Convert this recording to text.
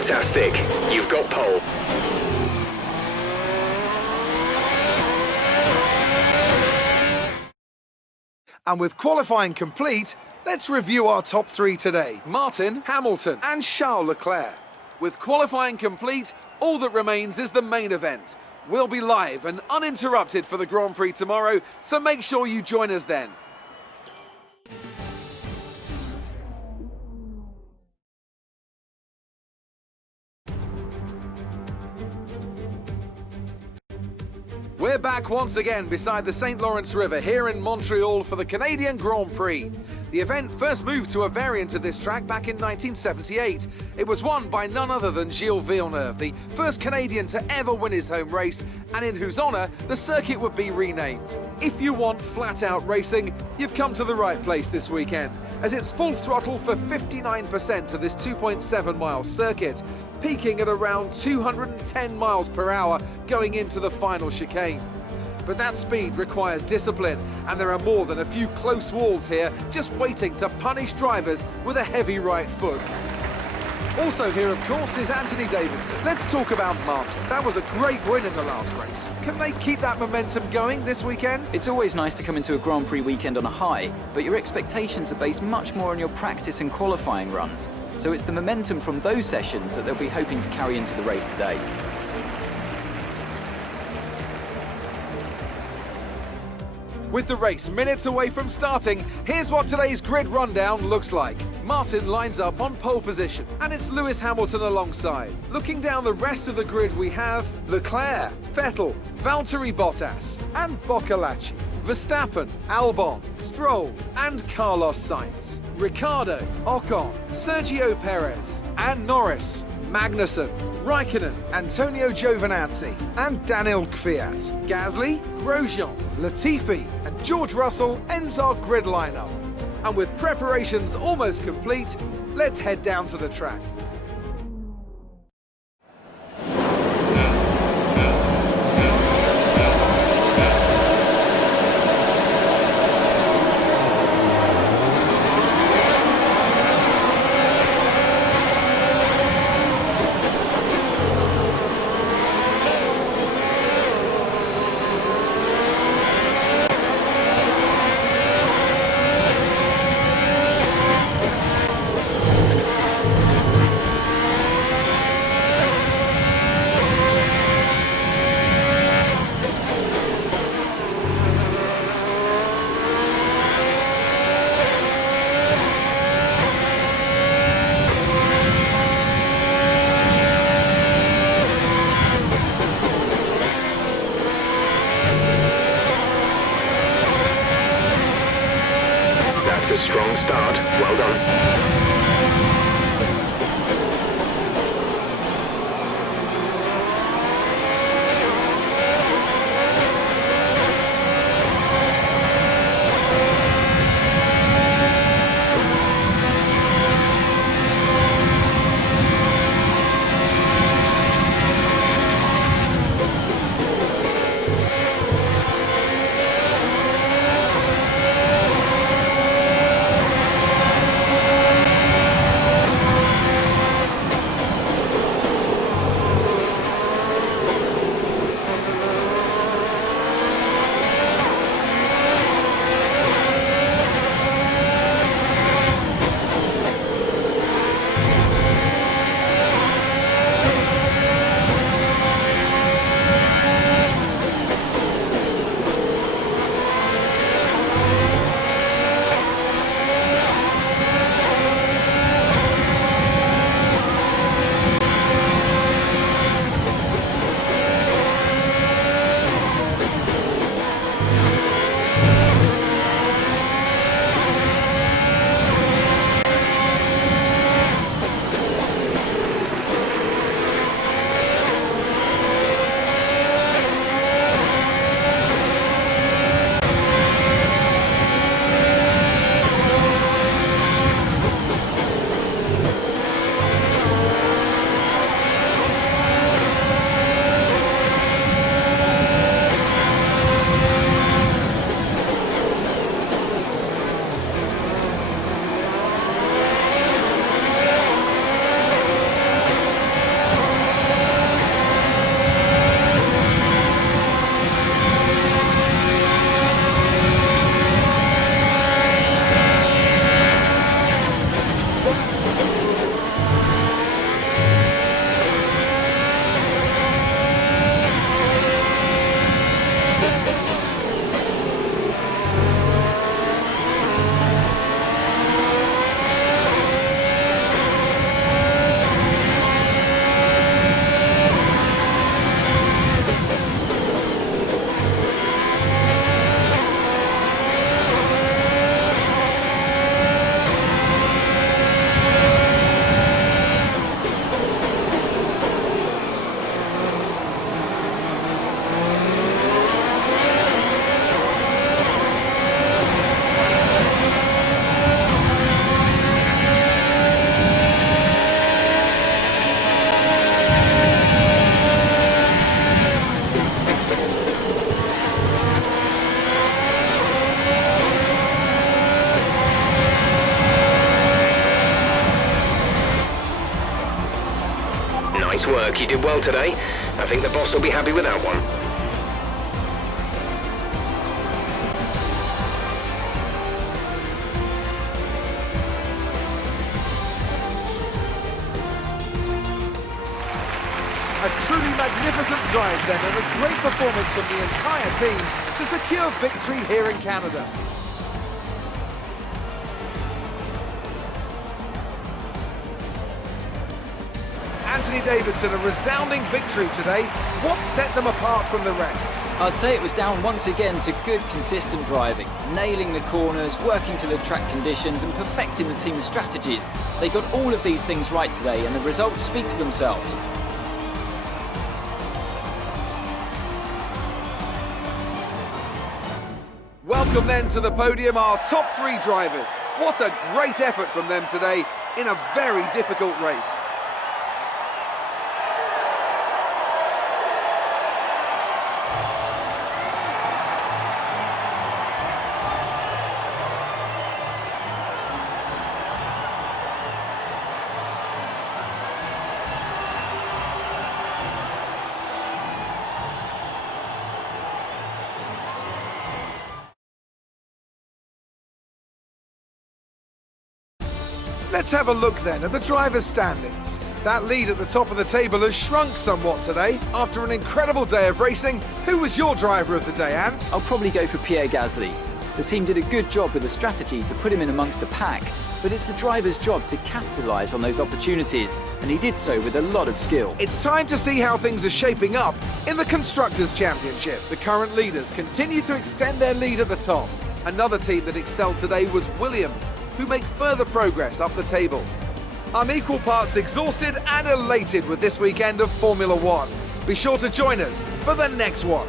Fantastic. You've got pole. And with qualifying complete, let's review our top three today. Martin, Hamilton and Charles Leclerc. With qualifying complete, all that remains is the main event. We'll be live and uninterrupted for the Grand Prix tomorrow, so make sure you join us then. We're back once again beside the St. Lawrence River here in Montreal for the Canadian Grand Prix. The event first moved to a variant of this track back in 1978. It was won by none other than Gilles Villeneuve, the first Canadian to ever win his home race, and in whose honour the circuit would be renamed. If you want flat-out racing, you've come to the right place this weekend, as it's full throttle for 59% of this 2.7-mile circuit, peaking at around 210 miles per hour going into the final chicane. But that speed requires discipline, and there are more than a few close walls here just waiting to punish drivers with a heavy right foot. Also here, of course, is Anthony Davidson. Let's talk about Martin. That was a great win in the last race. Can they keep that momentum going this weekend? It's always nice to come into a Grand Prix weekend on a high, but your expectations are based much more on your practice and qualifying runs. So it's the momentum from those sessions that they'll be hoping to carry into the race today. With the race minutes away from starting, here's what today's grid rundown looks like. Martin lines up on pole position, and it's Lewis Hamilton alongside. Looking down the rest of the grid, we have Leclerc, Vettel, Valtteri Bottas, and Boccolacci. Verstappen, Albon, Stroll, and Carlos Sainz. Ricciardo, Ocon, Sergio Perez, and Norris, Magnussen, Raikkonen, Antonio Giovinazzi, and Daniel Kvyat. Gasly, Grosjean, Latifi, and George Russell ends our grid lineup. And with preparations almost complete, let's head down to the track. That's a strong start. Well done. Nice work, you did well today. I think the boss will be happy with that one. A truly magnificent drive then, and a great performance from the entire team to secure victory here in Canada. Anthony Davidson, a resounding victory today. What set them apart from the rest? I'd say it was down once again to good, consistent driving, nailing the corners, working to the track conditions and perfecting the team's strategies. They got all of these things right today, and the results speak for themselves. Welcome then to the podium, our top three drivers. What a great effort from them today in a very difficult race. Let's have a look then at the drivers' standings. That lead at the top of the table has shrunk somewhat today. After an incredible day of racing, who was your driver of the day, Ant? I'll probably go for Pierre Gasly. The team did a good job with the strategy to put him in amongst the pack, but it's the driver's job to capitalise on those opportunities, and he did so with a lot of skill. It's time to see how things are shaping up in the Constructors' Championship. The current leaders continue to extend their lead at the top. Another team that excelled today was Williams, who make further progress up the table. I'm equal parts exhausted and elated with this weekend of Formula One. Be sure to join us for the next one.